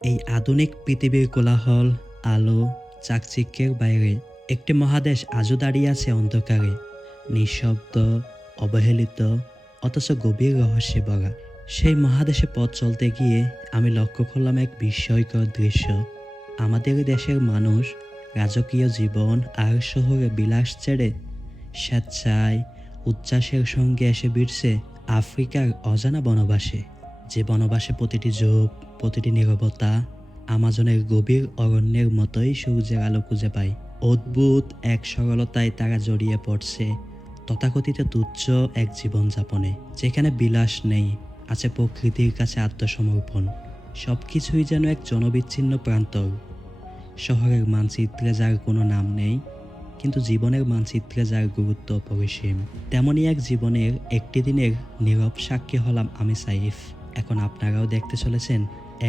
এই আধুনিক পৃথিবীর কোলাহল, আলো, চাকচিক্যের বাইরে একটি মহাদেশ আজও দাঁড়িয়ে আছে অন্ধকারে, নিঃশব্দ, অবহেলিত, অথচ গভীর রহস্যে ভরা। সেই মহাদেশে পথ চলতে গিয়ে আমি লক্ষ্য করলাম এক বিস্ময়কর দৃশ্য। আমাদের দেশের মানুষ রাজকীয় জীবন আর শহরে বিলাস ছেড়ে স্বেচ্ছায় উচ্ছ্বাসের সঙ্গে এসে ভিড়ছে আফ্রিকার অজানা বনবাসে। যে বনবাসে প্রতিটি ঝোপ, প্রতিটি নীরবতা আমাজনের গভীর অরণ্যের মতোই সূর্যের আলো খুঁজে পায়। অদ্ভুত এক সরলতায় তারা জড়িয়ে পড়ছে তথাকথিত তুচ্ছ এক জীবনযাপনে, যেখানে বিলাস নেই, আছে প্রকৃতির কাছে আত্মসমর্পণ। সবকিছুই যেন এক জনবিচ্ছিন্ন প্রান্তর। শহরের মানচিত্রে যার কোনো নাম নেই, কিন্তু জীবনের মানচিত্রে যার গুরুত্ব অপরিসীম। তেমনই এক জীবনের একটি দিনের নীরব সাক্ষী হলাম আমি সাইফ। এখন আপনারাও দেখতে চলেছেন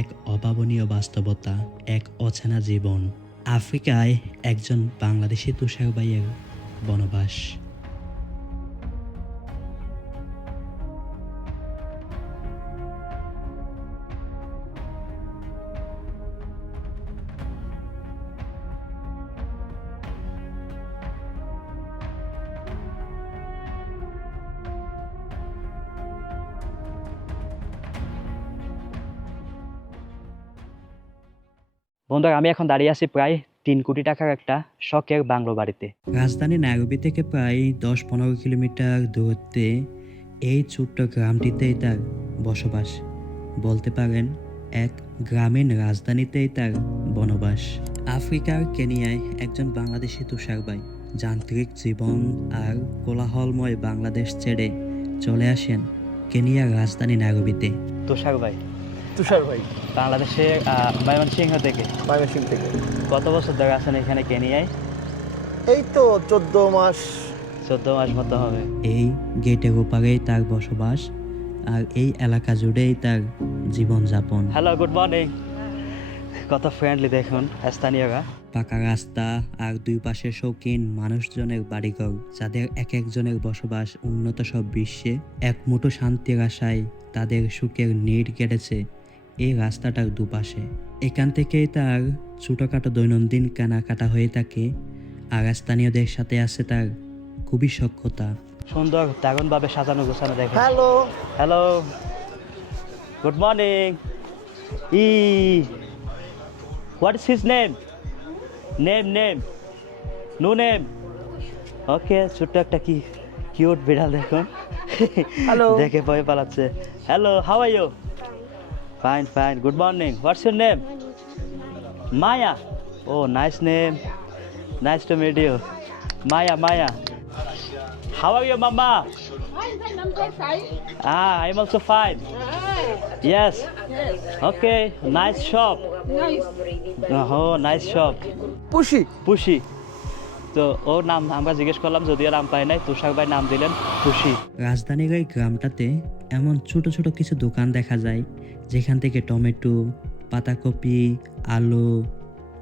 এক অভাবনীয় বাস্তবতা, এক অচেনা জীবন। আফ্রিকায় একজন বাংলাদেশি তুষারবাইয়ের বনবাস। বন্ধুরা, আমি এখন দাঁড়িয়ে আছি প্রায় 3 কোটি টাকার একটা শখের বাংলো বাড়িতে। রাজধানী নাইরোবি থেকে প্রায় 10-15 কিলোমিটার দূরত্বে এই ছোট্ট গ্রামটিতেই তার বসবাস। বলতে পারেন এক গ্রামীণ রাজধানীতেই তার বনবাস। আফ্রিকার কেনিয়ায় একজন বাংলাদেশি তুষারবাই যান্ত্রিক জীবন আর কোলাহলময় বাংলাদেশ ছেড়ে চলে আসেন কেনিয়ার রাজধানী নাইরোবিতে। তুষার ভাই তুষার ভাই বাংলাদেশে ময়মনসিংহ থেকে ময়মনসিংহ থেকে। কত বছর ধরে আছেন এখানে কেনিয়ায়? এই তো 14 মাস। 14 মাস মতো হবে। এই গেটের ওপারেই তার বসবাস, আর এই এলাকা জুড়েই তার জীবনযাপন। Hello, good morning. কত ফ্রেন্ডলি দেখুন স্থানীয়রা। পাকা রাস্তা আর দুই পাশে শৌখিন মানুষজনের বাড়িঘর, যাদের এক একজনের বসবাস উন্নত সব বিশ্বে। এক মুঠো শান্তির আশায় তাদের সুখের নীড় কেটেছে এই রাস্তাটার দুপাশে। এখান থেকেই তার ছোটখাটো দৈনন্দিন কেনাকাটা হয়ে থাকে, আর স্থানীয়দের সাথে আছে তার খুবই সখ্যতা। সুন্দর দারুণভাবে সাজানো গোছানো দেখুন। Hello, hello, good morning. What is his name? Name no name. Okay, ছোট্ট একটা কি কিউট বিড়াল দেখুন। হ্যালো। দেখে ভয় পালাচ্ছে। Hello, how are you? Fine, good morning. What's your name? Maya. Oh, nice name, nice to meet you. Maya. How are you, Mama? I'm so fine. I'm also fine. Yes. Okay, nice shop. Nice. Oh, nice shop. পুষি। তো ওর নাম আমরা জিজ্ঞেস করলাম, যদিও নাম পাই নাই। তুষার ভাই নাম দিলেন খুশি। রাজধানীর এই গ্রামটাতে এমন ছোট ছোট কিছু দোকান দেখা যায়, যেখান থেকে টমেটো, পাতাকপি, আলু,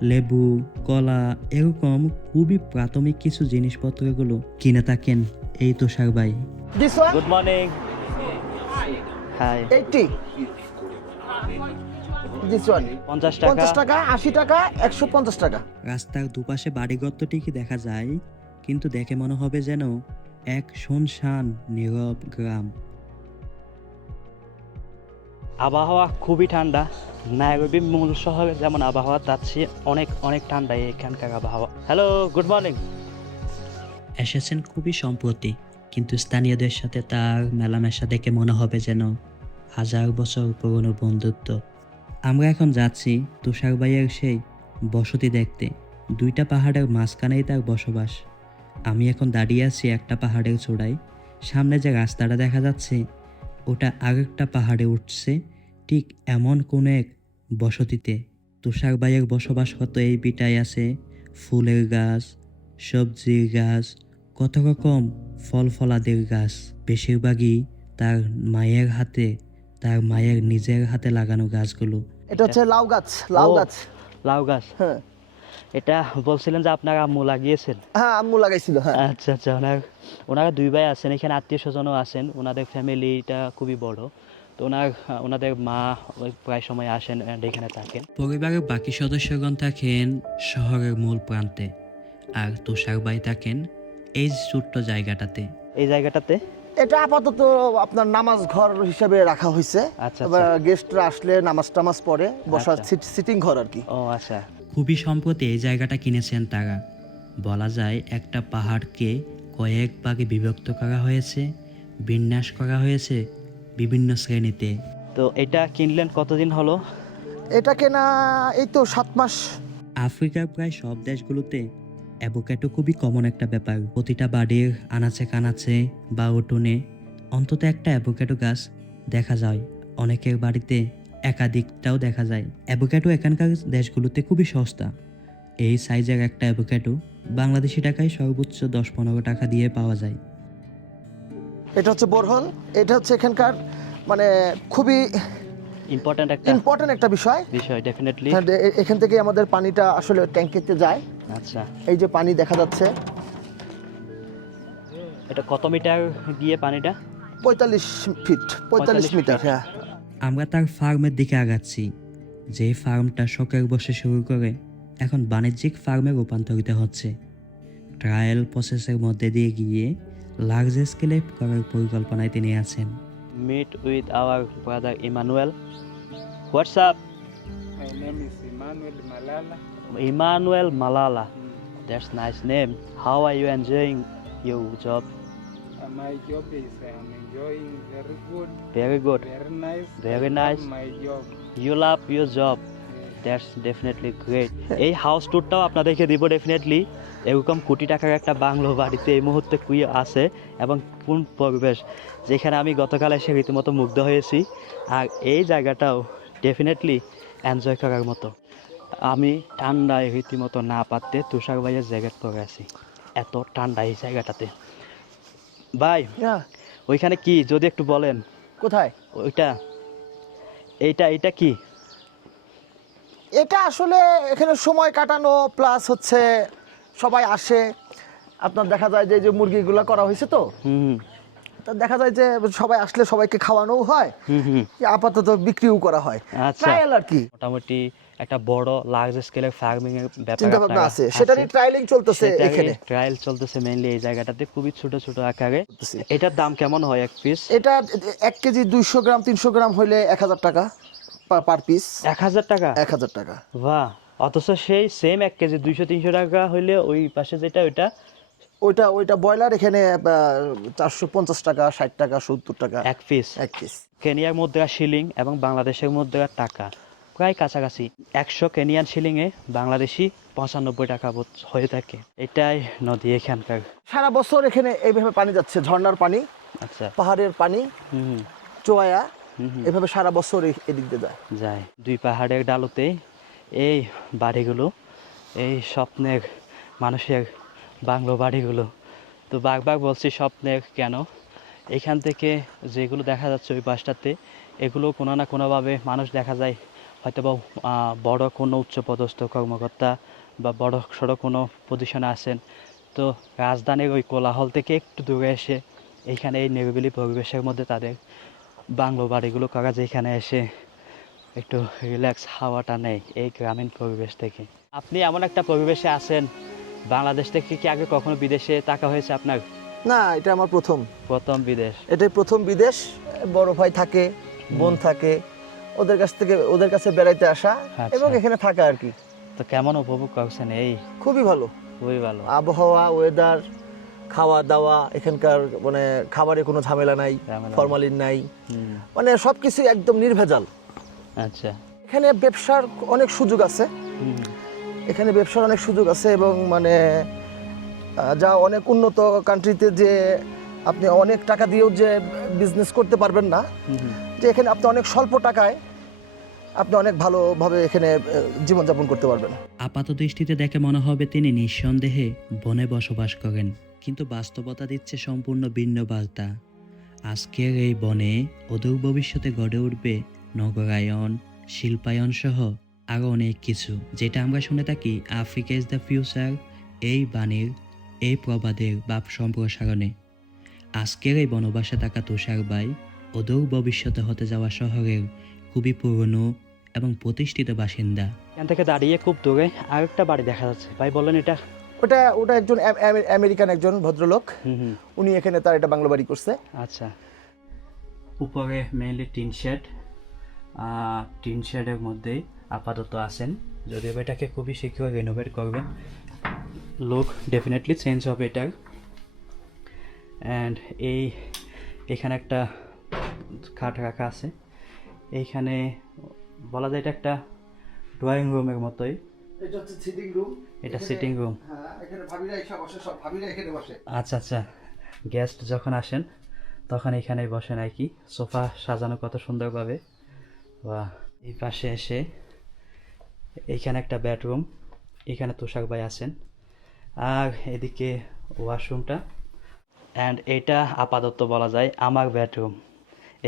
লেবু, কলা এরকম খুবই প্রাথমিক কিছু জিনিসপত্রগুলো কিনে থাকেন এই তুষার ভাই। This one good morning. Hi. 80, this one 50 taka. 50 টাকা, 80 টাকা, 150 টাকা। রাস্তার দুপাশে বাড়িঘর তো ঠিকই দেখা যায়, কিন্তু দেখে মনে হবে যেন এক শুনশান নীরব গ্রাম। আবহাওয়া খুবই ঠান্ডা। নাইরোবি মূল শহরে যেমন আবহাওয়া, তার চেয়ে অনেক ঠান্ডা এখানকার আবহাওয়া। Hello, good morning. এসেছেন খুবই সম্প্রতি, কিন্তু স্থানীয়দের সাথে তার মেলামেশা দেখে মনে হবে যেন 1000 বছর পুরনো বন্ধুত্ব। আমরা এখন যাচ্ছি তুষার ভাইয়ের সেই বসতি দেখতে। 2টা পাহাড়ের মাঝখানেই তার বসবাস। আমি এখন দাঁড়িয়ে আছি একটা পাহাড়ের চূড়ায়। সামনে যে রাস্তাটা দেখা যাচ্ছে ওটা আরেকটা পাহাড়ে উঠছে, ঠিক এমন কোনো এক বসতিতে। তুষার ভাইয়ের বসবাসরত এই বিটায় আছে ফুলের গাছ, সবজির গাছ, কত রকম ফল ফলাদির গাছ। বেশিরভাগই তার মায়ের নিজের হাতে লাগানো গাছগুলো। এটা হচ্ছে লাউ গাছ। লাউ গাছ। হ্যাঁ এটা বলছিলেন যে আপনার আম্মু লাগিয়েছেন? হ্যাঁ, আম্মু লাগাইছিল। হ্যাঁ, আচ্ছা, ওনারা 2 ভাই আছেন, এখানে আত্মীয় স্বজনও আছেন। ওনাদের ফ্যামিলিটা খুবই বড়। তো ওনাদের মা ওই প্রায় সময় আসেন and এখানে থাকেন। পরিবারের বাকি সদস্যগণ থাকেন শহরের মূল প্রান্তে, আর তুষার ভাই থাকেন এই ছোট্ট জায়গাটাতে। এই জায়গাটাতে এটা আপাতত আপনার নামাজ ঘর হিসেবে রাখা হয়েছে। আচ্ছা, গেস্টরা আসলে নামাজ টামাজ পড়ে বসার আচ্ছা। সিটিং ঘর আর কি। ও আচ্ছা, খুবই সম্প্রতি এই জায়গাটা কিনেছেন তারা। বলা যায় একটা পাহাড়কে কয়েক ভাগে বিভক্ত করা হয়েছে, বিন্যাস করা হয়েছে বিভিন্ন শ্রেণীতে। তো এটা কিনলেন কতদিন হলো? এটা কেনা এই তো 7 মাস। আফ্রিকার প্রায় সব দেশগুলোতে অ্যাভোক্যাডো খুবই কমন একটা ব্যাপার। প্রতিটা বাড়ির আনাচে কানাচে বা উঠোনে অন্তত একটা অ্যাভোক্যাডো গাছ দেখা যায়, অনেকের বাড়িতে একাধিকটাও দেখা যায়। অ্যাভোক্যাডো এখানকার দেশগুলোতে খুবই সস্তা। এই সাইজের একটা অ্যাভোক্যাডো বাংলাদেশি টাকায় সর্বোচ্চ 10-15 টাকা দিয়ে পাওয়া যায়। এটা হচ্ছে বোরহল। এটা হচ্ছে এখানকার মানে খুবই ইম্পর্ট্যান্ট ইম্পর্টেন্ট একটা বিষয়। ডেফিনেটলি। হ্যাঁ, এখান থেকে আমাদের পানিটা আসলে ট্যাঙ্কিতে যায়। আচ্ছা, এই যে পানি দেখা যাচ্ছে এটা কত মিটার গিয়ে পানিটা? 45 ফিট, 45 মিটার। হ্যাঁ, আমরা তার ফার্মের দিকে আগাচ্ছি, যে ফার্মটা শখের বসে শুরু করে এখন বাণিজ্যিক ফার্মে রূপান্তরিত হচ্ছে। ট্রায়াল প্রসেসের মধ্যে দিয়ে গিয়ে লার্জ স্কেলে করার পরিকল্পনায় তিনি আছেন। Meet with our brother Emmanuel. What's up? My name is Emmanuel Malala. Emmanuel Malala. That's nice name. How are you enjoying your job? My job is I'm enjoying very good, Very good. very nice. Very I love nice. my job. You love your job. That's definitely great. এই house ট্যুরটাও আপনাদেরকে দিব definitely. এরকম কোটি টাকার একটা bungalow বাড়িতে এই মুহূর্তে কুই আছে এবং কোন পরিবেশ, যেখানে আমি গতকাল এসে রীতিমতো মুগ্ধ হয়েছি। আর এই জায়গাটাও ডেফিনেটলি এনজয় করার মতো। আমি ঠান্ডায় রীতিমতো না পারতে তুষার ভাইয়ের জ্যাকেট পরে আছি, এত ঠান্ডা এই জায়গাটাতে। ভাই হ্যাঁ। ওইখানে কি যদি একটু বলেন? কোথায়? ওইটা এইটা কি? এটা আসলে এখানে সময় কাটানো প্লাস হচ্ছে সবাই আসে। আপনার দেখা যায় যে এই যে মুরগিগুলো করা হয়েছে তো, হুম তা দেখা যায় যে সবাই আসলে সবাইকে খাওয়ানোও হয়, হুম আপাতত বিক্রিও করা হয়। আচ্ছা। ট্রায়াল আর কি, মোটামুটি একটা বড় লার্জ স্কেলের ফার্মিং এর ব্যাপার চিন্তা ভাবনা আছে, সেটারই ট্রায়ালিং চলতেছে এখানে। ট্রায়াল চলতেছে মেইনলি এই জায়গাটাতে, খুবই ছোট ছোট আকারে। এটার দাম কেমন হয় এক পিস? এটা 1 কেজি 200 গ্রাম 300 গ্রাম হইলে 1000 টাকা পার পিস। 1000 টাকা? 1000 টাকা। বাহ! অথচ সেই সেম 1 কেজি 200-300 টাকা হইলে ওই পাশে যেটা ওইটা ব্রয়লার এখানে 450 টাকা, 60 টাকা, 70 টাকা এক পিস। এক পিস। কেনিয়ার মুদ্রা শিলিং এবং বাংলাদেশের মুদ্রা টাকা প্রায় কাছাকাছি। 100 কেনিয়ান শিলিংয়ে বাংলাদেশি 95 টাকা হয়ে থাকে। এটাই নদী এখানকার। সারা বছর এখানে এইভাবে পানি যাচ্ছে, ঝর্ণার পানি, আচ্ছা। পাহাড়ের পানি, হুম চোয়া, হুম এভাবে সারা বছর এদিক দিয়ে যায়। যায়। দুই পাহাড়ের ডালুতে এই বাড়িগুলো, এই স্বপ্নের মানুষের বাংলো বাড়িগুলো। তো বারবার বলছি স্বপ্নের কেন, এখান থেকে যেগুলো দেখা যাচ্ছে ওই পাশটাতে, এগুলো কোনো না কোনোভাবে মানুষ দেখা যায় হয়তো বা বড় কোনো উচ্চপদস্থ কর্মকর্তা বা বড় সড়ো কোনো পজিশনে আছেন। তো রাজধানীর ওই কোলাহল থেকে একটু দূরে এসে এইখানে এই নিরিবিলি পরিবেশের মধ্যে তাদের বাংলো বাড়িগুলো করা, যেখানে এসে একটু রিল্যাক্স হাওয়াটা নেই এই গ্রামীণ পরিবেশ থেকে। আপনি এমন একটা পরিবেশে আছেন, বাংলাদেশ থেকে কি আগে কখনো বিদেশে থাকা হয়েছে আপনার? না, এটা আমার প্রথম বিদেশ। এটাই প্রথম বিদেশ। বড় ভাই থাকে, বোন থাকে, ওদের কাছে বেড়াইতে আসা আচ্ছা। এবং এখানে থাকা আর কি। তো কেমন উপভোগ করছেন? এই খুবই ভালো খুবই ভালো আবহাওয়া, ওয়েদার, খাওয়া দাওয়া, এখানকার মানে খাবারে কোনো ঝামেলা নাই, ঝামেলা নেই। ফরমালিন নাই, হুম, মানে সবকিছু একদম নির্ভেজাল। আচ্ছা। এখানে ব্যবসার অনেক সুযোগ আছে, হুম, এখানে ব্যবসার অনেক সুযোগ আছে এবং মানে যা অনেক উন্নত কান্ট্রিতে যে আপনি অনেক টাকা দিয়েও যে বিজনেস করতে পারবেন না, হুম, যে এখানে আপনি অনেক স্বল্প টাকায় আপনি অনেক ভালোভাবে এখানে জীবনযাপন করতে পারবেন। আপাত দৃষ্টিতে দেখে মনে হবে তিনি নিঃসন্দেহে বনে বসবাস করেন, কিন্তু বাস্তবতা দিচ্ছে সম্পূর্ণ ভিন্ন বার্তা। আজকের এই বনে অদূর ভবিষ্যতে গড়ে উঠবে নগরায়ন, শিল্পায়ন সহ আরও অনেক কিছু, যেটা আমরা শুনে থাকি আফ্রিকা ইজ দ্য ফিউচার, এই বাণীর, এই প্রবাদের ভাব সম্প্রসারণে। আজকের এই বনবাসে থাকা তুষার ভাই অদূর ভবিষ্যতে হতে যাওয়া শহরের খুবই পুরনো এবং প্রতিষ্ঠিত বাসিন্দা। এখান থেকে দাঁড়িয়ে খুব দূরে আরেকটা বাড়ি দেখা যাচ্ছে। ভাই বললেন এটা? ওটা একজন আমেরিকান একজন ভদ্রলোক, হুম। উনি এখানে তার এটা বাংলো বাড়ি করছে। আচ্ছা, উপরে মেইনলি টিন শেডের মধ্যেই আপাতত আছেন, যদিও এটাকে খুবই শীঘ্রই রেনোভেট করবেন। লুক ডেফিনেটলি চেঞ্জ হবে এটার। অ্যান্ড এখানে একটা খাট রাখা আছে। এইখানে বলা যায় এটা একটা ড্রয়িং রুমের মতোই। এটা হচ্ছে সিটিং রুম। এটা সিটিং রুম। হ্যাঁ, এখানে ভাবিরা এসে বসে, সব ভাবিরা এখানে বসে। আচ্ছা আচ্ছা, গেস্ট যখন আসেন তখন এখানেই বসেন আর কি। সোফা সাজানো কত সুন্দরভাবে। বা এই পাশে এসে এইখানে একটা বেডরুম, এখানে তুষার ভাই আছেন। আর এদিকে ওয়াশরুমটা। অ্যান্ড এটা আপাতত বলা যায় আমার বেডরুম।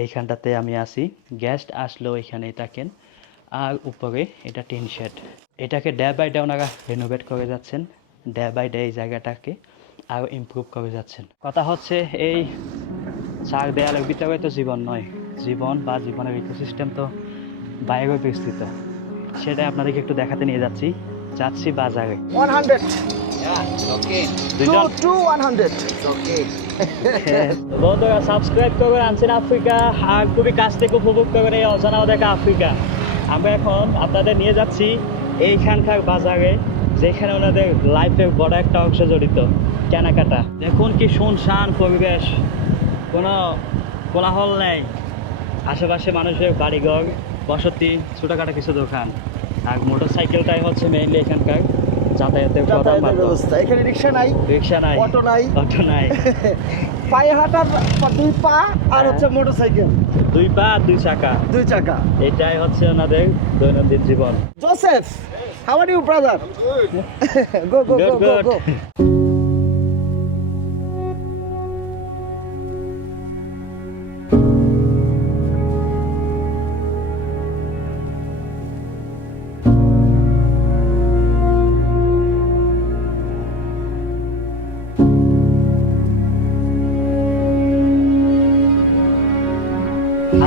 এইখানটাতে আমি আছি, গেস্ট আসলেও এখানেই থাকেন। আর উপরে এটা টিন শেড। এটাকে ডে বাই ডে ওনারা রেনোভেট করে যাচ্ছেন, ডে বাই ডে এই জায়গাটাকে আরও ইমপ্রুভ করে যাচ্ছেন। কথা হচ্ছে এই চার দেয়ালের ভিতরে তো জীবন নয়, জীবন বা জীবনের ইকোসিস্টেম তো বাইরেও বিস্তৃত। সেটাই আপনাদেরকে একটু দেখাতে নিয়ে যাচ্ছি বাজারে। 100 দুইজন to 100 বন্ধুরা সাবস্ক্রাইব করবেন আনসিন আফ্রিকা, আর খুবই কাছ থেকে উপভোগ করবেন এই অজানা দেখা আফ্রিকা। আমরা এখন আপনাদের নিয়ে যাচ্ছি এইখানকার বাজারে, যেখানে ওনাদের লাইফের বড় একটা অংশ জড়িত, কেনাকাটা। দেখুন কি শুনশান পরিবেশ, কোনো কোলাহল নেই। আশেপাশে মানুষের বাড়িঘর, বসতি, ছোটোখাটো কিছু দোকান। আর মোটর সাইকেলটাই হচ্ছে মেইনলি এখানকার যাতায়াতের প্রধান মাধ্যম। ব্যবস্থা। এখানে রিক্সা নাই, রিক্সা নাই, অটো নাই, পায়ে হাঁটার 2 পা আর হচ্ছে মোটরসাইকেল 2 পা 2 চাকা, 2 চাকা। এটাই হচ্ছে ওনাদের দৈনন্দিন জীবন। Joseph, how are you brother? গো গো Good, গো good. গো।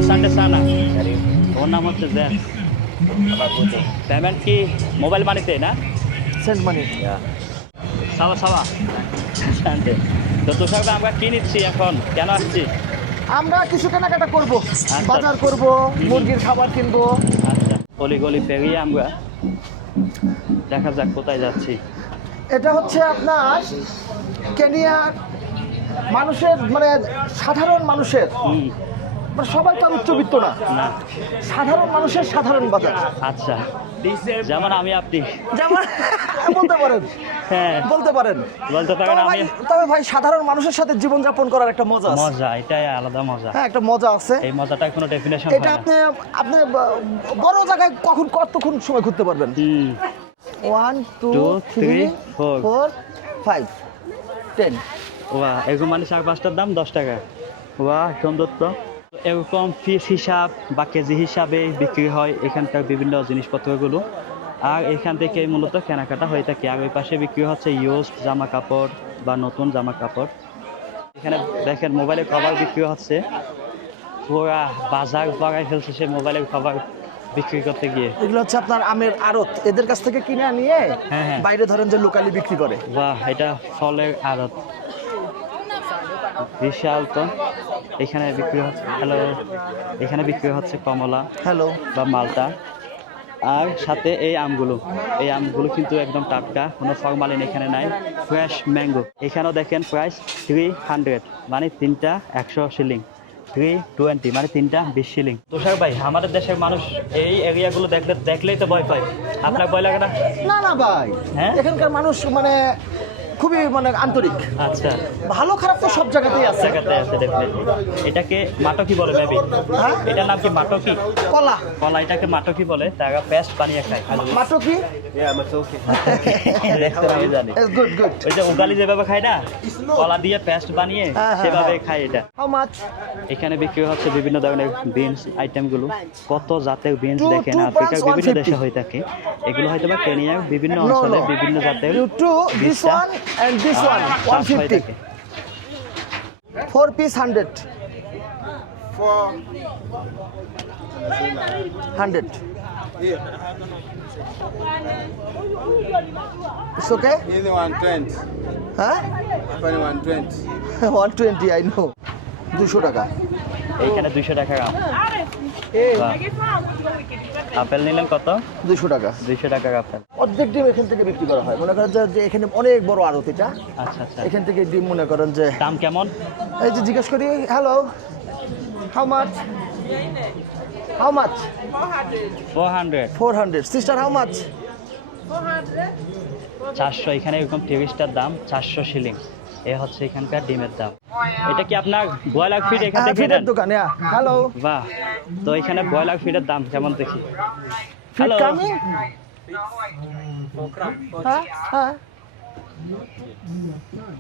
Asante sana. ওর নাম হচ্ছে জেন। পেমেন্ট কি মোবাইল মানিতে না? Send money. সাবা সাবা। Asante. তো তুষার ভাই, আমরা কি নিচ্ছি এখন, কেন আসছি? আমরা কিছু কেনাকাটা করব, বাজার করব, মুরগির খাবার কিনবো। আচ্ছা, অলিগলি পেরিয়ে আমরা দেখা যাক কোথায় যাচ্ছি। এটা হচ্ছে আপনার কেনিয়ার মানুষের, মানে সাধারণ মানুষের, হুম, মানে সবাই তো আর উচ্চবিত্ত না, না, সাধারণ মানুষের সাধারণ বাজার। আচ্ছা, যেমন আমি আপনি। যেমন বলতে পারেন, হ্যাঁ, বলতে পারেন। বলতে পারেন আমি। তবে ভাই সাধারণ মানুষের সাথে জীবনযাপন করার একটা মজা আছে। মজা, এটাই আলাদা মজা। হ্যাঁ, একটা মজা আছে। এই মজাটার কোনো ডেফিনেশন এটা হয় না। আপনি বড় জায়গায় কতক্ষণ সময় ঘুরতে পারবেন? 1 2 3 4 5 10। ওয়া, এরকম মানে 4-5টার দাম 10 টাকা। ওয়া, সুন্দর তো। এরকম পিস হিসাব বা কেজি হিসাবে বিক্রি হয় এখানকার বিভিন্ন জিনিসপত্রগুলো। আর এখান থেকে মূলত কেনাকাটা হয়ে থাকে। আর ওই পাশে বিক্রি হচ্ছে ইউজড জামা কাপড় বা নতুন জামা কাপড়। এখানে দেখেন মোবাইলের কভার বিক্রি হচ্ছে। পুরা বাজার বাড়াই ফেলছে সে মোবাইলের কভার বিক্রি করতে গিয়ে। এগুলো হচ্ছে আপনার আমের আড়ত, এদের কাছ থেকে কিনে নিয়ে হ্যাঁ, হ্যাঁ। বাইরে ধরেন যে লোকালি বিক্রি করে। বাহ, এটা ফলের আড়ত, বিশাল তো। এখানে বিক্রি হচ্ছে, হ্যালো, এখানে বিক্রি হচ্ছে কমলা হ্যালো বা মালটা। আর সাথে এই আমগুলো কিন্তু একদম টাটকা, কোনো ফরমালিন এখানে নাই, ফ্রেশ ম্যাঙ্গো। এখানেও দেখেন প্রাইস 300, মানে 3টা 100 শিলিং। 320 মানে 3টা 20 শিলিং। তুষার ভাই, আমাদের দেশের মানুষ এই এরিয়াগুলো দেখলেই তো ভয় পায়। আপনার ভয় লাগে না? না না ভাই, হ্যাঁ? এখানকার মানুষ মানে খুবই মানে আন্তরিক। আচ্ছা, ভালো খারাপ তো সব জায়গাতেই আছে। জায়গাতে আছে ডেফিনেটলি। এটাকে মাটকি বলে মেবি। হ্যাঁ? এটার নাম কি মাটকি? কলা কলা, এটাকে মাটকি বলে। তারা পেস্ট বানিয়ে খায়। মাত্র কি? দেখতে আমি জানি। Good good. ওই যে উগালি যেভাবে খায় না, কলা দিয়ে পেস্ট বানিয়ে হ্যাঁ, হ্যাঁ, সেভাবে হ্যাঁ। খায় এটা। How much? এখানে বিক্রি হচ্ছে বিভিন্ন ধরনের বিনস আইটেমগুলো। কত জাতের বিনস Two- দেখেন, two আফ্রিকার pounds, বিভিন্ন 150 দেশে হয়ে থাকে। এগুলো হয়তো বা কেনিয়ার বিভিন্ন No, অঞ্চলে no. বিভিন্ন জাতের You two, this বীজটা one and this one, চাষ হয়ে 150. থাকে। 4 piece 100. 100. It's okay? This is 120. Huh? Apple 120. 120, I know. 200 টাকা। এইখানে 200 টাকা কাপ। বাহ। আপেল নিলেন কত? 200 টাকা। 200 টাকা আপেল। অর্ধেক ডিম এখান থেকে বিক্রি করা হয়। মনে করেন যে এখানে অনেক বড় আড়ত এটা। আচ্ছা আচ্ছা। এখান থেকে ডিম মনে করেন যে দাম কেমন? এই যে জিজ্ঞেস করি, hello, how much? How much? 400। 400. Sister, how much? 400। এখানে এরকম 30টার দাম 400 শিলিং। এ হচ্ছে এখানকার ডিমের দাম। এটা কি আপনার ব্রয়লার ফিড এখান থেকে ফিডের নেন? দোকান, হ্যালো। বাহ। তো এখানে ব্রয়লার ফিডের দাম কেমন দেখি? Feed hello. কামিং? হ্যাঁ হ্যাঁ।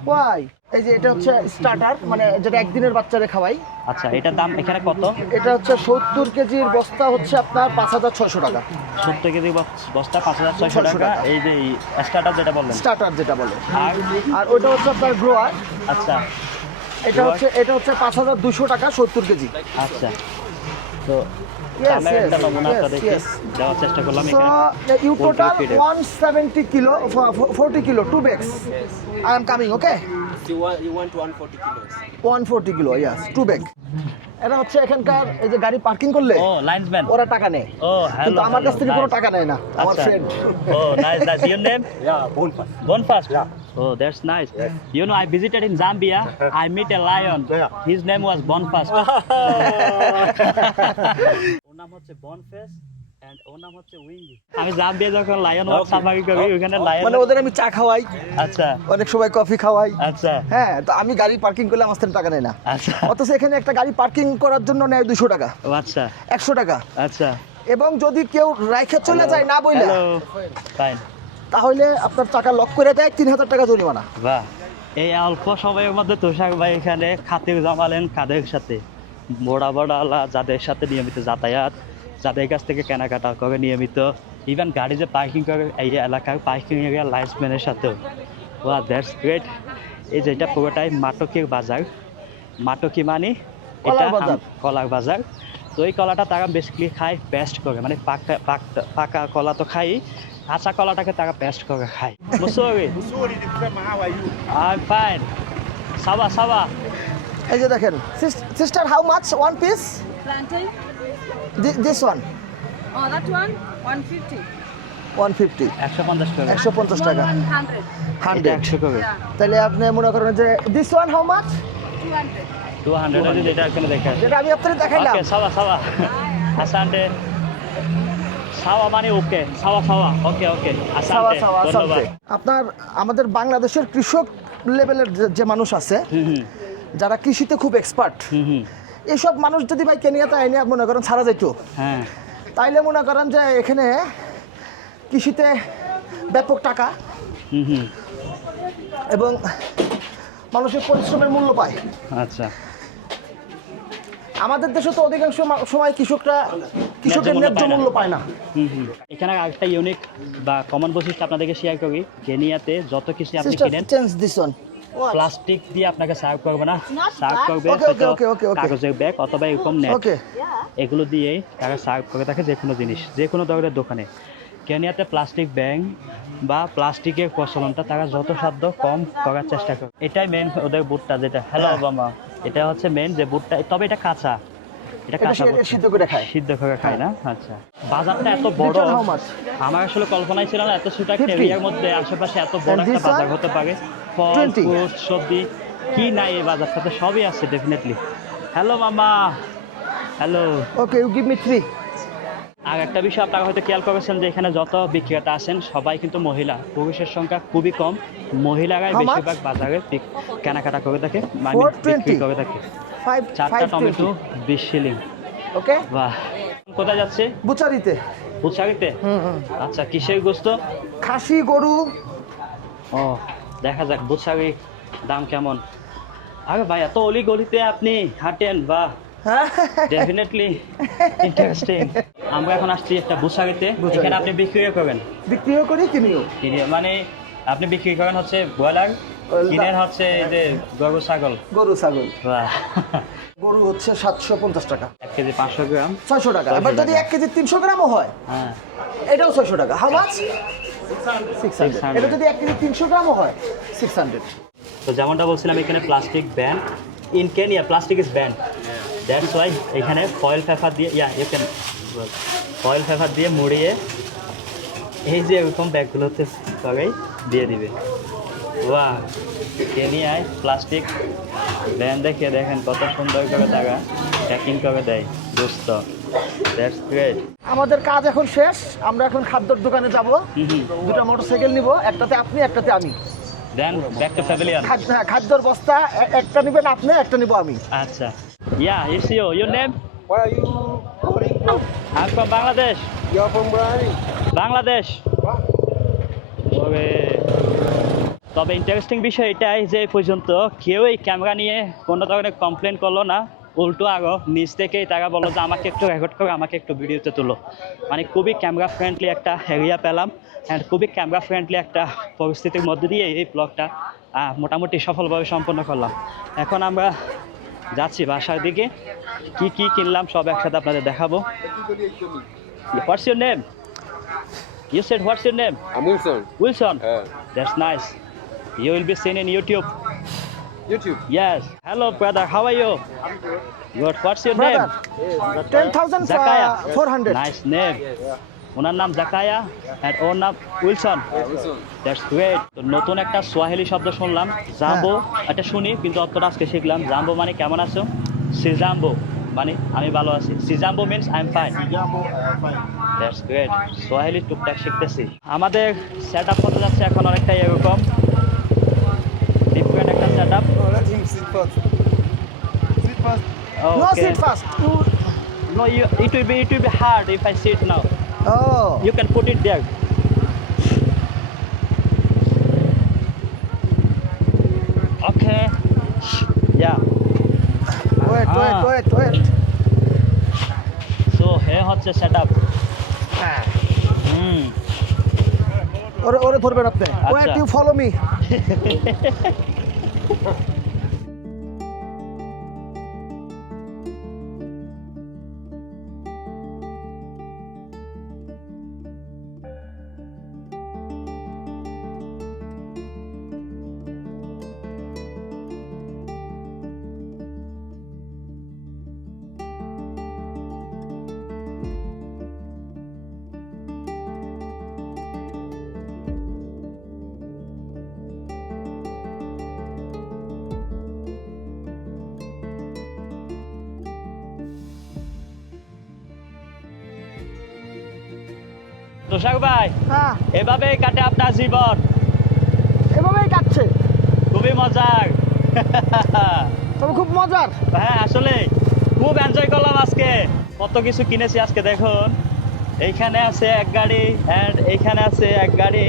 ওয়াই? এই যে এটা হচ্ছে স্টার্টার, মানে যেটা একদিনের বাচ্চারে খাওয়াই। আচ্ছা, এটার দাম এখানে কত? এটা হচ্ছে 70 কেজির বস্তা, হচ্ছে আপনার 5600 টাকা। 70 কেজি বস্তা 5600 600 টাকা। টাকা। এই যে স্টার্টার যেটা বললেন। স্টার্টার যেটা বলে। আর আর ওইটা হচ্ছে আপনার গ্রোয়ার। আচ্ছা এটা হচ্ছে 5200 টাকা 70 কেজি। আচ্ছা। তো Yes, দামের একটা yes, নমুনা yes, আপনাদেরকে yes. দেওয়ার চেষ্টা করলাম So এখানে। you Poultry total feeder. 170 kilo, 40 kilo, 2 bags. I am coming, okay? You want 140 kilos? 140 kilo, yes, 2 bag. এটা হচ্ছে এখানকার এই যে গাড়ি পার্কিং করলে ও লাইনসম্যান। ওরা টাকা নেয়। ও হ্যালো। কিন্তু আমার কাছ থেকে কোনো টাকা নেয় না, আমার আচ্ছা। Friend. Oh, nice, nice. Your name? Yeah, Bonfast. Bonfast? Oh, that's nice. You know, I visited in Zambia. I met a lion. His name was Bonfast. ওর নাম হচ্ছে বনফেস and ওর নাম হচ্ছে উইঙ্গি। আমি জাম্বিয়া যখন লায়ন ওয়াক সাফারি করি ওখানে lion. মানে ওদের আমি চা খাওয়াই, আচ্ছা অনেক সময় কফি খাওয়াই। আচ্ছা হ্যাঁ, তো আমি গাড়ি পার্কিং করলে আমার থেকে টাকা নেয় না। আচ্ছা। অথচ এখানে একটা গাড়ি পার্কিং করার জন্য নেয় 200 টাকা, ও আচ্ছা 100 টাকা। আচ্ছা। এবং যদি কেউ রাইখে চলে যায় না বইলে, হ্যালো ফাইন। তাহলে আপনার টাকা লক করে দেয়, 3000 টাকা জরিমানা। বাহ, এই অল্প সময়ের মধ্যে তোষাক ভাই এখানে খাতির জমালেন কাদের সাথে? বড়া বড়ালা যাদের সাথে নিয়মিত যাতায়াত, যাদের কাছ থেকে কেনাকাটা করে নিয়মিত, ইভেন গাড়ি যে পার্কিং করে এই এলাকার পার্কিং এরিয়া লাইন্সম্যানের সাথেও। ওয়া দ্যাটস গ্রেট। এই যে এটা পুরোটাই মাটকির বাজার। মাটকি মানে এটা কলার বাজার। কলার বাজার। তো এই কলাটা তারা বেসিক্যালি খায় পেস্ট করে, মানে পাকা কলা তো খাই, কাঁচা কলাটাকে তারা পেস্ট করে খায়। মুসুরি, How are you? I'm fine. সাবা সাবা। এই যে দেখেন, sister, how much one piece? Plantain? This one Oh, that one? 150. 150, 150 টাকা। 150 Small টাকা, one, 100. 100। 100 করে। তাহলে আপনি মনে করেন যে দিস ওয়ান হাউ মাচ? 200. 200 যেটা এখানে দেখা আছে। যেটা আমি আপনাদের দেখাইলাম। ওকে সাবা সাবা। আসান্তে। সাওয়া মানে ওকে, সাওয়া সাওয়া। ওকে ওকে। সাওয়া আসান্তে। সাওয়া ধন্যবাদ। আসান্তে। আপনার আমাদের বাংলাদেশের কৃষক লেভেলের যে মানুষ আছে, হুম যারা কৃষিতে খুব এক্সপার্ট, হুম। এইসব মানুষ যদি ভাই কেনিয়াতে আইনে মনে করেন ছাড়া যেত, হ্যাঁ তাইলে মনে করেন যে এখানে কৃষিতে ব্যাপক টাকা হুম। এবং মানুষের পরিশ্রমের মূল্য পায়। আচ্ছা। আমাদের দেশে তো অধিকাংশ সময় কৃষকের ন্যায্য মূল্য পায় না। হুম। এখানে আরেকটা ইউনিক বা কমন বৈশিষ্ট্য আপনাদেরকে শেয়ার করি। কেনিয়াতে যত কিছু আপনি সিস্টার, কিনেন চেঞ্জ দিস ওয়ান। প্লাস্টিক দিয়ে আপনাকে সার্ভ করবে না, Not সার্ভ bad. করবে Okay, হয়তো okay, okay, okay. কাগজের ব্যাগ অথবা এরকম নেট। ওকে, এগুলো দিয়েই তারা সার্ভ করে থাকে যে কোনো জিনিস, যে কোনো ধরনের দোকানে। কেনিয়াতে প্লাস্টিক ব্যাগ বা প্লাস্টিকের প্রচলনটা তারা যত সাধ্য কম করার চেষ্টা করে। এটাই মেন ওদের বুটটা, যেটা হ্যালো বাবা, এটা হচ্ছে মেন যে বুটটা। তবে এটা কাঁচা, এটা কাঁচা বুট, সিদ্ধ করে খায়। সিদ্ধ করে খায় না। আচ্ছা, বাজারটা এত বড়, Return how much? আমার আসলে কল্পনাই ছিল না এত ছোট একটা 50? এরিয়ার মধ্যে আশেপাশে এত বড় And একটা this বাজার one? হতে পারে। ফল 20? ফ্রুট সবজি কি নাই এই বাজারটাতে, সবই আছে definitely. Hello mama, hello. Okay, you give me 3। আর একটা বিষয় আপনারা হয়তো খেয়াল করেছেন যে এখানে যত বিক্রেতা আছেন সবাই কিন্তু মহিলা, পুরুষের সংখ্যা খুবই কম। মহিলারাই How much? বেশিরভাগ বাজারে কেনাকাটা করে থাকে, মানে 420? বিক্রি করে থাকে। 5 4টা টমেটো 20 শিলিং। ওকে, বাহ। কোথায় যাচ্ছে? বুচারিতে। বুচারিতে? আচ্ছা, কিসের গোস্ত? খাসি, গরু। ও, দেখা যাক বুচারি দাম কেমন। আরে ভাই, এত অলি গলিতে আপনি হাঁটেন, বাহ, ডেফিনেটলি ইন্টারেস্টিং। আমরা এখন আসছি একটা বুচারিতে, এখানে আপনি বিক্রিও করেন? বিক্রিও করি, কিনিও। মানে আপনি বিক্রি করেন হচ্ছে ব্রয়লার, কিনেন হচ্ছে এই যে গরু ছাগল। গরু ছাগল, বাহ। গরু হচ্ছে 750 টাকা, 1 কেজি 500 গ্রাম। 600 টাকা। এবার যদি 1 কেজি 300 গ্রামও হয়, হ্যাঁ, এটাও 600 টাকা। How much? 600। 600 এটা যদি 1 কেজি 300 গ্রামও হয়, 600। তো যেমনটা বলছিলাম এখানে plastic ban, in Kenya plastic is ban, that's why এখানে ফয়েল পেপার দিয়ে ইউ ক্যান ফয়েল পেপার দিয়ে মুড়িয়ে এই যে এরকম ব্যাগগুলোতে সবাই দিয়ে দিবে। বাহ, কেনিয়ায় প্লাস্টিক ব্যান দেখে দেখেন কত সুন্দর করে তারা প্যাকিং করে দেয় দোস্ত। That's great. আমাদের কাজ এখন শেষ, আমরা এখন খাদ্যর দোকানে যাব। দুটো মোটরসাইকেল নিব, একটাতে আপনি, একটাতে আমি। Then back to pavilion. খাদ্যর বস্তা একটা নেবেন আপনি, একটা নিব আমি। আচ্ছা, yeah it's your name? Where are you coming from? I am from Bangladesh. You're from Brunei? Bangladesh. ওরে, তবে ইন্টারেস্টিং বিষয় এটাই যে এই পর্যন্ত কেউ এই ক্যামেরা নিয়ে কোনো ধরনের কমপ্লেন করলো না, উল্টো আরও নিজ থেকেই তারা বললো যে আমাকে একটু রেকর্ড করো, আমাকে একটু ভিডিওতে তুলো। মানে খুবই ক্যামেরা ফ্রেন্ডলি একটা এরিয়া পেলাম, অ্যান্ড খুবই ক্যামেরা ফ্রেন্ডলি একটা পরিস্থিতির মধ্যে দিয়ে এই ব্লগটা মোটামুটি সফলভাবে সম্পন্ন করলাম। এখন আমরা যাচ্ছি বাসার দিকে, কি কি কিনলাম সব একসাথে আপনাদের দেখাবো। হোয়াটস your name? You said what's your name? I'm Wilson. Wilson. Yeah. That's nice. You will be seen in YouTube. YouTube. Yes. Hello, brother. How are you? I'm good. Good. What's your Brother, name? 10,400. Nice name. ওনার নাম জাকায়া and ওর নাম Wilson. Wilson. That's great. তো নতুন একটা Swahili শব্দ শুনলাম, jumbo. এটা শুনি কিন্তু অতটা আজকে শিখলাম। জাম্বো মানে কেমন আছো? সিজাম্বো মানে আমি ভালো আছি। সিজাম্বো means I am fine. That's great. Swahili টুকটাক শিখতেছি। আমাদের সেট আপ হতে যাচ্ছে এখন অনেকটা এরকম ডিফারেন্ট একটা set up. Oh, let him sit first. Sit first. No, sit fast. No, it will be hard if I sit now. Oh. You can put it there. Okay. Yeah. Wait. So here হচ্ছে setup. ওরে ধরবেন আপনি। আচ্ছা। Wait, you follow me. তোষাক ভাই, হ্যাঁ, এভাবেই কাটে আপনার জীবন। এভাবেই কাটছে। খুবই মজার। তবে খুব মজার। হ্যাঁ, আসলে খুব এনজয় করলাম আজকে। কত কিছু কিনেছি আজকে দেখুন। এইখানে আছে এক গাড়ি অ্যান্ড এইখানে আছে এক গাড়ি।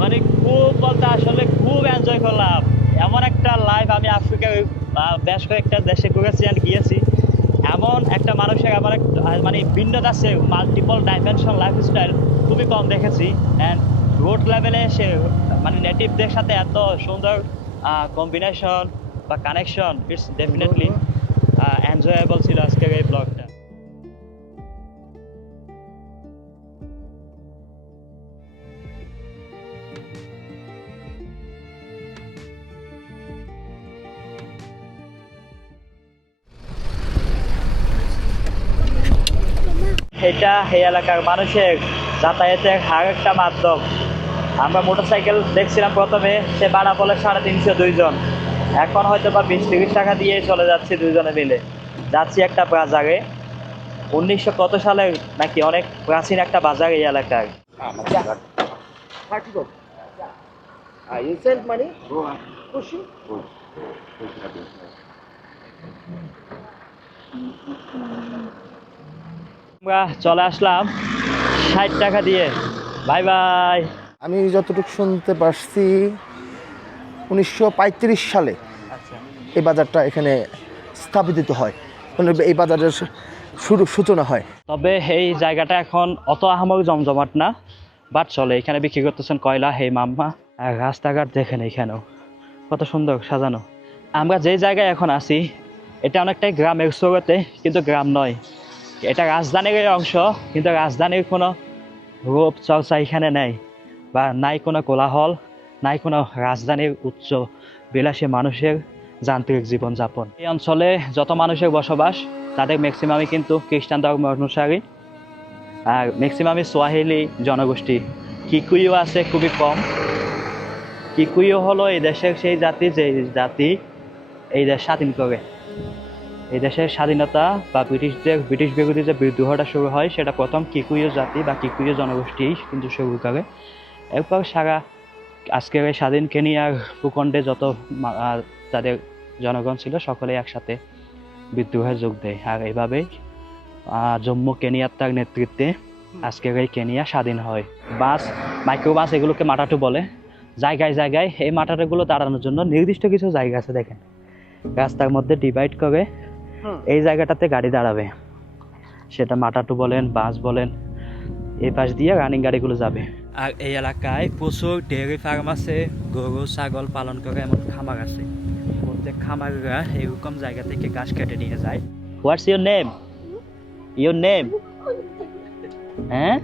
মানে খুব বলতে আসলে খুব এনজয় করলাম। এমন একটা লাইফ আমি আফ্রিকার বেশ কয়েকটা দেশে ঘুরেছি অ্যান্ড গিয়েছি। এমন একটা মানুষের আমার মানে ভিন্নতা আছে, মাল্টিপল ডাইমেনশন লাইফস্টাইল খুবই কম দেখেছি। অ্যান্ড রোড লেভেলে এসে মানে নেটিভদের সাথে এত সুন্দর কম্বিনেশন বা কানেকশন, ইটস ডেফিনেটলি এনজয়েবল ছিল আজকের এই ব্লগটা। এটা এই এলাকার মানুষের যাতায়াতের আর একটা মাধ্যম। আমরা মোটরসাইকেল দেখছিলাম প্রথমে, সে ভাড়া বলে 350 দুইজন। এখন হয়তো বা 20-30 টাকা দিয়ে চলে যাচ্ছি দুইজনে মিলে। যাচ্ছি একটা বাজারে, 1900 কত সালের নাকি অনেক প্রাচীন একটা বাজার এই এলাকায়। You sent money? Push you? আমরা চলে আসলাম 60 টাকা দিয়ে। Bye bye. আমি যতটুকু শুনতে পারছি 1935 সালে আচ্ছা, এই বাজারটা এখানে স্থাপিত হয়, মানে এই বাজারের সূচনা হয়। তবে এই জায়গাটা এখন অত আহামরি জমজমাট না, বাট চলে। এখানে বিক্রি করতেছেন কয়লা, হে মাম্মা। আর রাস্তাঘাট দেখেন এখানেও কত সুন্দর সাজানো। আমরা যে জায়গায় এখন আছি এটা অনেকটাই গ্রামের স্রোতে, কিন্তু গ্রাম নয়, এটা রাজধানীর অংশ, কিন্তু রাজধানীর কোনো রূপ চর্চা এখানে নেই, বা নাই কোনো কোলাহল, নাই কোনো রাজধানীর উচ্চ বিলাসী মানুষের যান্ত্রিক জীবনযাপন। এই অঞ্চলে যত মানুষের বসবাস তাদের ম্যাক্সিমামই কিন্তু খ্রিস্টান ধর্ম অনুসারী, আর ম্যাক্সিমামই সোয়াহিলি জনগোষ্ঠী। কিকুইও আছে খুবই কম। কিকুইও হলো এই দেশের সেই জাতি যে জাতি এই দেশ স্বাধীন করে। এই দেশের স্বাধীনতা বা ব্রিটিশ বিরোধী যে বিদ্রোহটা শুরু হয় সেটা প্রথম কিকুইও জাতি বা কিকুইও জনগোষ্ঠী কিন্তু শুরু করে। এরপর সারা আজকের এই স্বাধীন কেনিয়ার ভূখণ্ডে যত তাদের জনগণ ছিল সকলেই একসাথে বিদ্রোহে যোগ দেয়। আর এইভাবেই জম্মু কেনিয়াত্তার নেতৃত্বে আজকের এই কেনিয়া স্বাধীন হয়। বাস, মাইক্রোবাস এগুলোকে মাটাটু বলে। জায়গায় জায়গায় এই মাটাটুগুলো দাঁড়ানোর জন্য নির্দিষ্ট কিছু জায়গা আছে, দেখেন রাস্তার মধ্যে ডিভাইড করে এই জায়গাটাতে গাড়ি দাঁড়াবে, সেটা মাটাটু বলেন, বাস বলেন। এই পাশ দিয়ে রানিং গাড়িগুলো যাবে। আর এই এলাকায় প্রচুর ডেয়ারি ফার্ম আছে, গরু ছাগল পালন করে এমন খামার আছে। প্রত্যেক খামাররা এরকম জায়গা থেকে ঘাস কেটে নিয়ে যায়। হোয়াটস ইউর নেম? Your name? হ্যাঁ,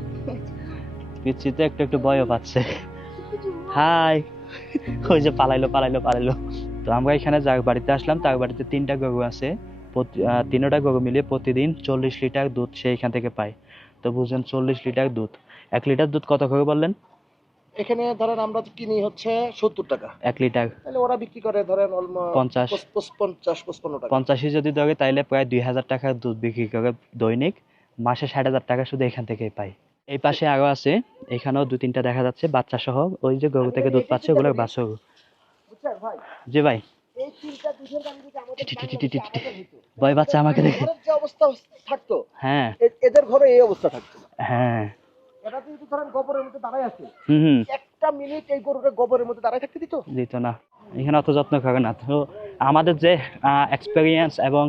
পিচ্ছিতে একটু একটু ভয়ও পাচ্ছে। হাই, ওই যে পালাইলো। তো আমরা এখানে যার বাড়িতে আসলাম তার বাড়িতে 3টা গরু আছে। 3টা গরু মিলিয়ে প্রতিদিন 40 লিটার দুধ সে এখান থেকে পায়। তো বুঝেন 40 লিটার দুধ, 1 লিটার দুধ কত করে বললেন? এখানে ধরেন আমরা কিনি হচ্ছে 70 টাকা 1 লিটার, তাহলে ওরা বিক্রি করে ধরেন 50-55 টাকা। 85 যদি ধরে তাইলে প্রায় 2000 টাকার দুধ বিক্রি করে দৈনিক। মাসে 60,000 টাকা শুধু এখান থেকেই পাই। এই পাশে আরো আছে, এখানেও 2-3টা দেখা যাচ্ছে বাচ্চা সহ। ওই যে গরু থেকে দুধ পাচ্ছে ওগুলোর বাছুর। বুঝছেন ভাই, জি ভাই, এই 3টা দুধের গাড়ি যদি আমাদের ভয় বাচ্চা আমাকে দেখে। ঘরের যে অবস্থা থাকতো, হ্যাঁ এদের ঘরে এই অবস্থা থাকতো। হ্যাঁ, এটা যদি ধরেন গোবরের মধ্যে দাঁড়ায় আছে, হুম, একটা মিনিট এই গরুটা গোবরের মধ্যে দাঁড়ায় থাকতে দিত না। এখানে অত যত্ন করে না। তো আমাদের যে এক্সপেরিয়েন্স এবং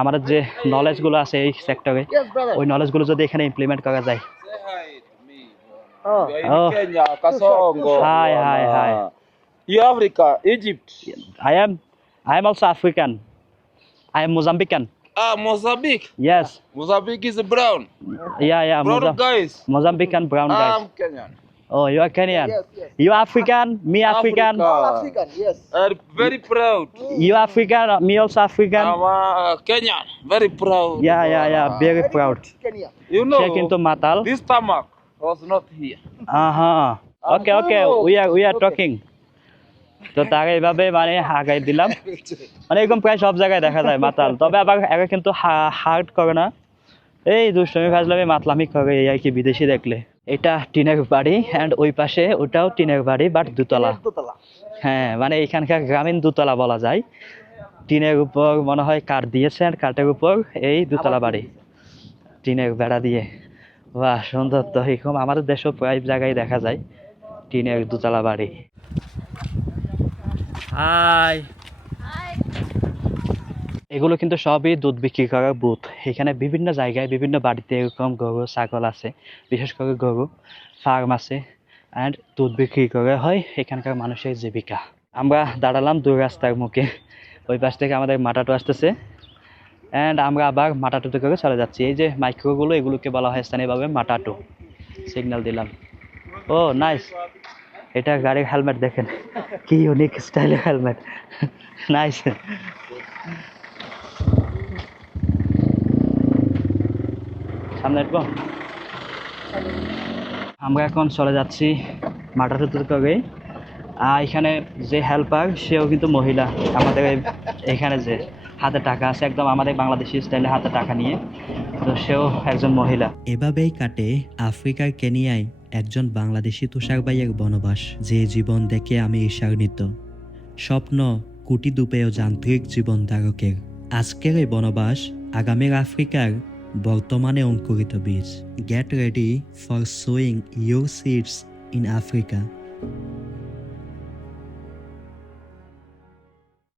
আমাদের যে নলেজগুলো আছে এই সেক্টরে, Yes, brother. ওই নলেজগুলো যদি এখানে ইমপ্লিমেন্ট করা যায়। Oh. You are in Oh. Kenya, Kasongo. Hi. You Africa, Egypt. I am also African. I am Mozambican. Mozambique. Yes. Mozambique is brown. Yeah. Brown guys. Mozambican brown guys. I'm Kenyan. Oh, you are Kenyan. Yes. You African, me African. Africa. All African, yes. I'm very proud. You African, me also African. I'm Kenyan, very proud. Yeah. Very proud. good, Kenya. You know, সে কিন্তু মাতাল। this stomach was not here. Okay. We are talking. তো তাকে এইভাবে মানে আগাই দিলাম। মানে এরকম প্রায় সব জায়গায় দেখা যায় মাতাল, তবে আবার একে কিন্তু হার্ট করে না, এই দুষ্টমি ফাজলামি মাতলামি করে এই আর কি বিদেশি দেখলে। এটা টিনের বাড়ি, অ্যান্ড ওই পাশে ওটাও টিনের বাড়ি, বাট দোতলা। হ্যাঁ, মানে এখানকার গ্রামীণ দোতলা বলা যায়। টিনের উপর মনে হয় কাঠ দিয়েছে, আর কাঠের উপর এই দোতলা বাড়ি টিনের বেড়া দিয়ে। বাহ, সুন্দর। তো এরকম আমাদের দেশেও প্রায় জায়গায় দেখা যায় টিনের দোতলা বাড়ি। হাই, এগুলো কিন্তু সবই দুধ বিক্রি করার বুথ। এখানে বিভিন্ন জায়গায় বিভিন্ন বাড়িতে এরকম গরু ছাগল আছে, বিশেষ করে গরু ফার্ম আছে, অ্যান্ড দুধ বিক্রি করে হয় এখানকার মানুষের জীবিকা। আমরা দাঁড়ালাম দূর রাস্তার মুখে, ওই পাশ থেকে আমাদের মাটাটু আসতেছে, অ্যান্ড আমরা আবার মাটাটুতে করে চলে যাচ্ছি। এই যে মাইক্রোগুলো, এগুলোকে বলা হয় স্থানীয়ভাবে মাটাটু। সিগন্যাল দিলাম। ও নাইস, এটা গাড়ির হেলমেট দেখেন, কি ইউনিক স্টাইলের হেলমেট, নাইস। সামনে আসবো। আমরা এখন চলে যাচ্ছি মাটাটুতে করে। এখানে যে হেল্পার সেও কিন্তু মহিলা। আমাদের এখানে যে হাতে টাকা আছে, একদম আমাদের বাংলাদেশি স্টাইলে হাতে টাকা নিয়ে, তো সেও একজন মহিলা। এভাবেই কাটে আফ্রিকার কেনিয়ায় একজন বাংলাদেশি তুষারবাইয়ের বনবাস, যে জীবন দেখে আমি ঈর্ষান্বিত। স্বপ্ন কোটি দুপেয় যান্ত্রিক জীবন ধারকের। আজকের এই বনবাস আগামীর আফ্রিকার বর্তমানে অঙ্কুরিত বীজ। Get ready for sewing your seeds in Africa.